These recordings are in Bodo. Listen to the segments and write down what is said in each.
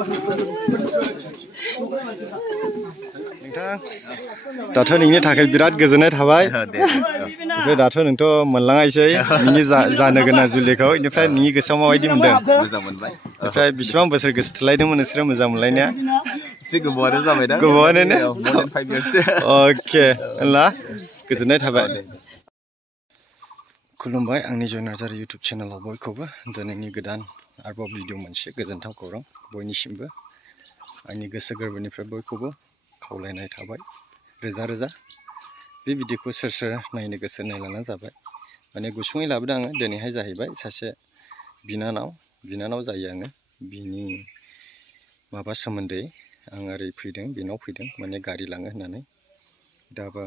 नोंथां दाथ' नोंनि थाखाय बिराद गोजोननाय थाबाय ओमफ्राय दाथ' नोंथ' मोनलाङासै नोंनि जानो गोनां जुलिखौ बेनिफ्राय नोंनि गोसोआव माबायदि मोनदों मोजां मोनबाय ओमफ्राय बेसेबां बोसोर गोसो थोलायदोंमोन नोंसोरो मोजां मोनलायनाया एसे गोबावानो जाबाय दा गोबावानो ने more than 5 years अके होनब्ला गोजोननाय थाबाय खुलुमबाय आंनि जय नार्जारि इउटुब चेनेलाव बयखौबो दिनैनि गोदान आरोबाव भिडिअ मोनसे गोजोनथाव खौरां बयनिसिमबो आंनि गोसो गोरबोनिफ्राय बयखौबो खावलायनाय थाबाय रोजा रोजा बे भिडिअखौ सोर सोर नायनो गोसो नायलाना जाबाय माने गुसुङै लाबोदों आङो दिनैहाय जाहैबाय सासे बिनानाव जायो आङो बिनि माबा सोमोन्दै आं ओरै फैदों बेनाव फैदों माने गारि लाङो होननानै दाबा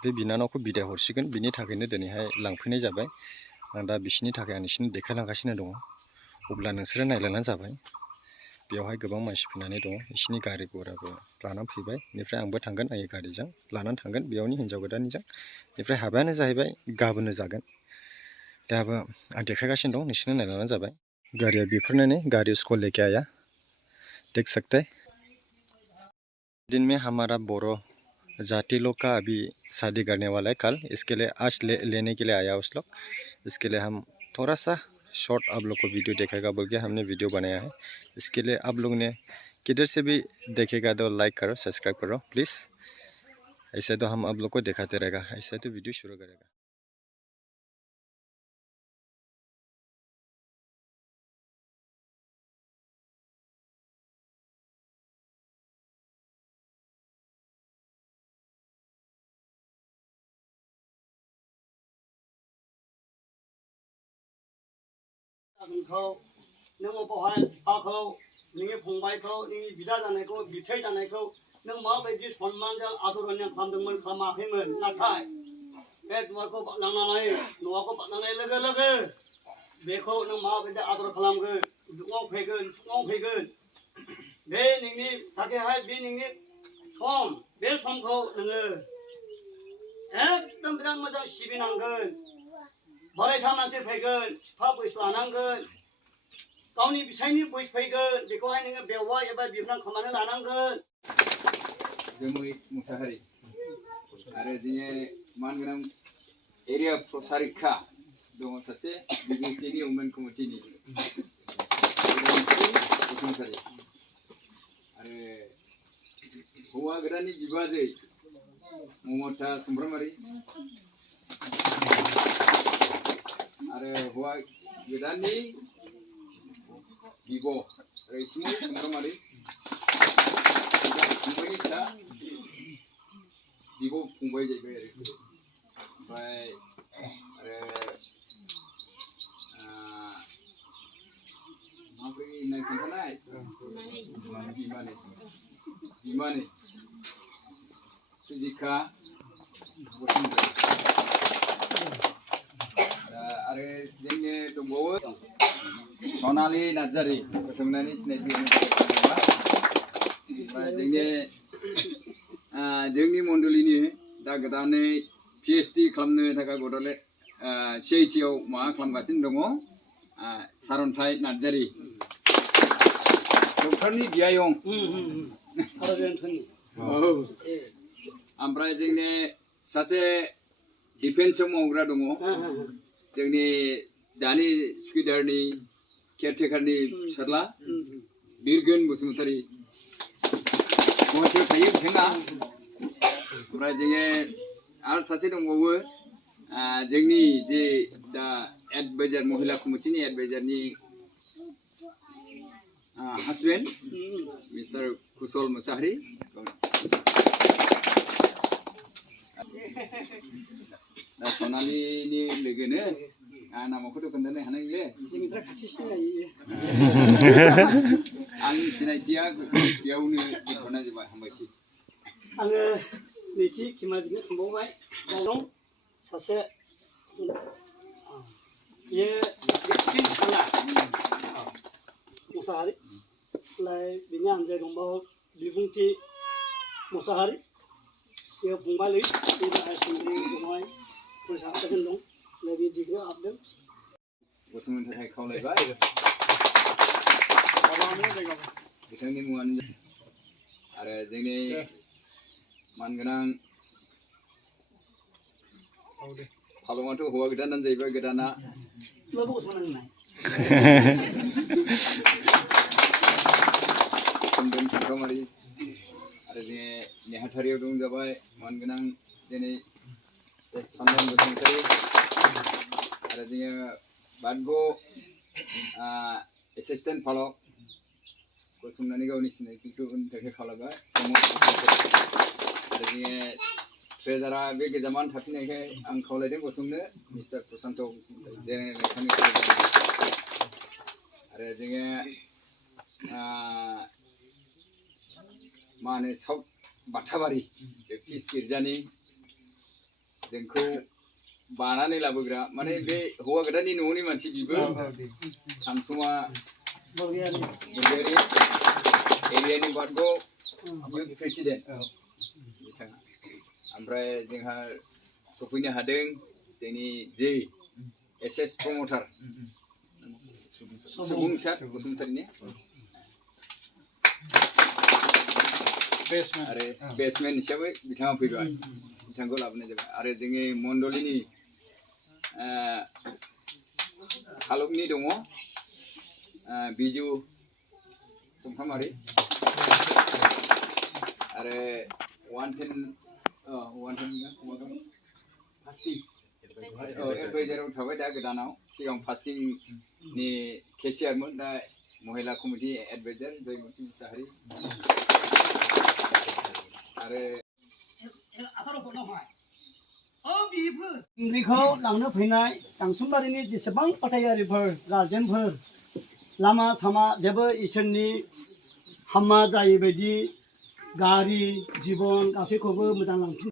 बे बिनानावखौ बिदाय हरसिगोन बिनि थाखायनो दिनैहाय लांफैनाय जाबाय आं दा बिसिनि थाखाय आं नोंसिनो देखायलांगासिनो दङ अब्ला नोंसोरो नायलांनानै जाबाय बेवहाय गोबां मानसि फैनानै दङ बिसिनि गारि घराबो लानानै फैबाय बेनिफ्राय आंबो थांगोन आंनि गारिजों लानानै थांगोन बेयावनि हिन्जाव गोदाननिजों बेनिफ्राय हाबायानो जाहैबाय गाबोननो जागोन दाबो आं देखायगासिनो दं नोंसोरनो नायलांनानै जाबाय गारिया बेफोरनो गारि उसको लेके आया देख सकते दिन में हमारा बोरो जाति लोग का अभी शादी करने वाला है कल इसके लिए आज लेने के लिए आया उस लोग इसके लिए हम थोड़ा सा शॉर्ट आप लोग को वीडियो देखेगा बोल के हमने वीडियो बनाया है इसके लिए आप लोग ने किधर से भी देखेगा तो लाइक करो सब्सक्राइब करो प्लीज़ ऐसे तो हम आप लोग को दिखाते रहेगा ऐसे तो वीडियो शुरू करेगा नों अबावहाय बिफाखौ नोंनि फंबायखौ नोंनि बिदा जानायखौ बिथै जानायखौ नों माबायदि सन्मानजों आदर होनाय खालामदोंमोन खालामाखैमोन नाथाय बे दुवारखौ बारलांनानै न'खौ बारलांनाय लोगो लोगो बेखौ नों माबायदि आदर खालामगोन दुआव फैगोन फुङाव फैगोन बे नोंनि थाखायहाय बे नोंनि सम बे समखौ नोङो एकदम बिराद मोजां सिबिनांगोन फरायसा मानसि फैगोन बिफा बैसो लानांगोन गावनि बिसायनि बैसो फैगोन बेखौहाय नोङो बेवहाय एबा बिबान खालामनानै लानांगोन जोमै मुसाहारि आरो जोङो मानगोनां एरिया प्रसारिका दङ सासे बिबिसिनि उमेन कमिटिनि आरो हौवा गोदाननि बिबाजै ममता सुमफ्रामारि आरो हौवा गोदाननि बिब' रैसुमै सुमफ्रामारि फंबायनि फिसा बिब' फंबाय जाहैबाय आरो ओमफ्राय आरो माबोरै होननाय खोन्थानाय बिमानै सुजिखा बसुमतारी आरो जोंनि दंबावो सनालि नार्जारि सोंनानै सिनायथि ओमफ्राय जोंनि मण्डलिनि दा गोदानै PhD खालामनो थाखाय बड'लेण्ड CITआव माबा खालामगासिनो दङ सारन्थाइ नार्जारि डक्टरनि बियायं ओमफ्राय जोंनि सासे डिफेन्सआव मावग्रा दङ जोंनि दानि स्कुइडारनि केयारटेकारनि फिसाज्ला बिरगोन बसुमतारी गुवाहाटियाव थायो बिथाङा ओमफ्राय जोङो आरो सासे दंबावो जोंनि जे दा एडभाइजार महिला कमिटिनि एडभाइजारनि हासबेन्ड मिस्टार कुशल मुसाहारि दा सनालिनि लोगोनो नामखौथ' खोन्थानो हानायले जोंनिफ्राय खाथि सिनायो आंनि सिनायथिया बेयावनो दोनथ'नाय जाबाय हामबायसै आङो नैथि खेमाजोंनो थांबावबाय दं सासे ये फिसाला मुसाहारि ओमफ्राय बिनि हानजाया दंबावो बिबुंथि मुसाहारि बे फंबाय बे हायार सेकेन्डारि दंहाय फरायसाफोरजों दं बे डिग्रियाव हाबदों बसुमतारी खावलायबाय बिथांनि मुङानो आरो जोंनि मानगोनां फालङाथ' हौवा गोदानानो जाहैबाय गोदाना सोमदोन सानखामारि आरो जोङो नेहाथारियाव दं जाबाय मानगोनां दिनै सनमान बसुमतारी आरो जोङो बादग' एसिस्टेन्ट फालक गसंनानै गावनि सिनायथिखौ होनो थाखाय खालामबाय आरो जोङो ट्रेजारा बे गोजामान थाफिननायखाय आं खावलायदों गसंनो mister Prasant Basumatary general mechanic आरो जोङो मा होनो साउथ बाथाबारि बेप्टिस्ट गिर्जानि जोंखौ बानानै लाबोग्रा माने बे हौवा गोदाननि न'नि मानसि बिबो सानसुमा बरगयारि एरियानि बादग' इउथ प्रेसिडेन्ट बिथाङा ओमफ्राय जोंहा सफैनो हादों जोंनि जे एसएस प्रमटार सुबुंसार बसुमतारीनि आरो बेसमेन हिसाबै बिथाङा फैबाय बिथांखौ लाबोनाय जाबाय आरो जोंनि मण्डलिनि खालकनि दङ बिजु चमफ्रामारि आरो फास्टिं एडभाइजाराव थाबाय दा गोदानाव सिगां फास्टिंनि केसियारमोन दा महिला कमिटि एडभाइजार जयमती मुसाहारि आरो इंग्रिखौ लांनो फैनाय गांसुमबारिनि जेसेबां फाथायारिफोर गार्जेनफोर लामा सामा जेबो इसोरनि हामा जायै बायदि गारि जिबन गासैखौबो मोजां लांफिन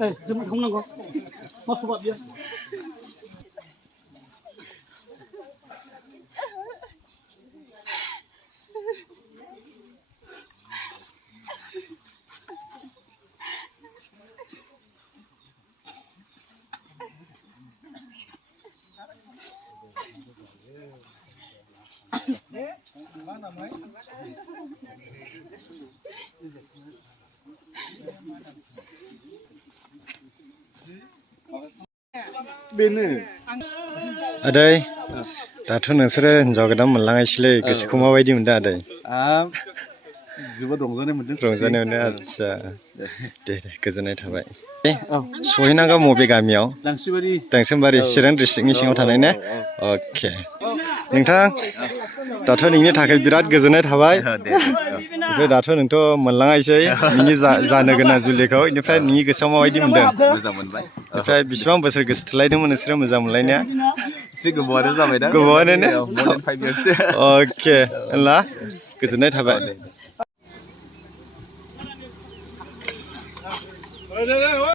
Jangan kamu nangkok, masuk bab dia. Aday, dato nonsere jogadam melangai sile kesikuma wajib menda aday. Juga rongzane mending. Rongzane menda aja. Deh, kezenai thabai. Sohina ga mobe gamiau. Langsibari. Langsibari, Chiang districtni singaw thanai ne. Okay. Ningthang दाथ' नोंनि थाखाय बिराद गोजोननाय थाबाय ओमफ्राय दाथ' नोंथ' मोनलाङासै नोंनि जानो गोनां जुलिखौ बेनिफ्राय नोंनि गोसोआव माबायदि मोनदों मोजां मोनबाय ओमफ्राय बेसेबां बोसोर गोसो थोलायदोंमोन नोंसोरो मोजां मोनलायनाया एसे गोबावानो जाबाय दा गोबावानो ने more than 5 years अके होनब्ला गोजोननाय थाबाय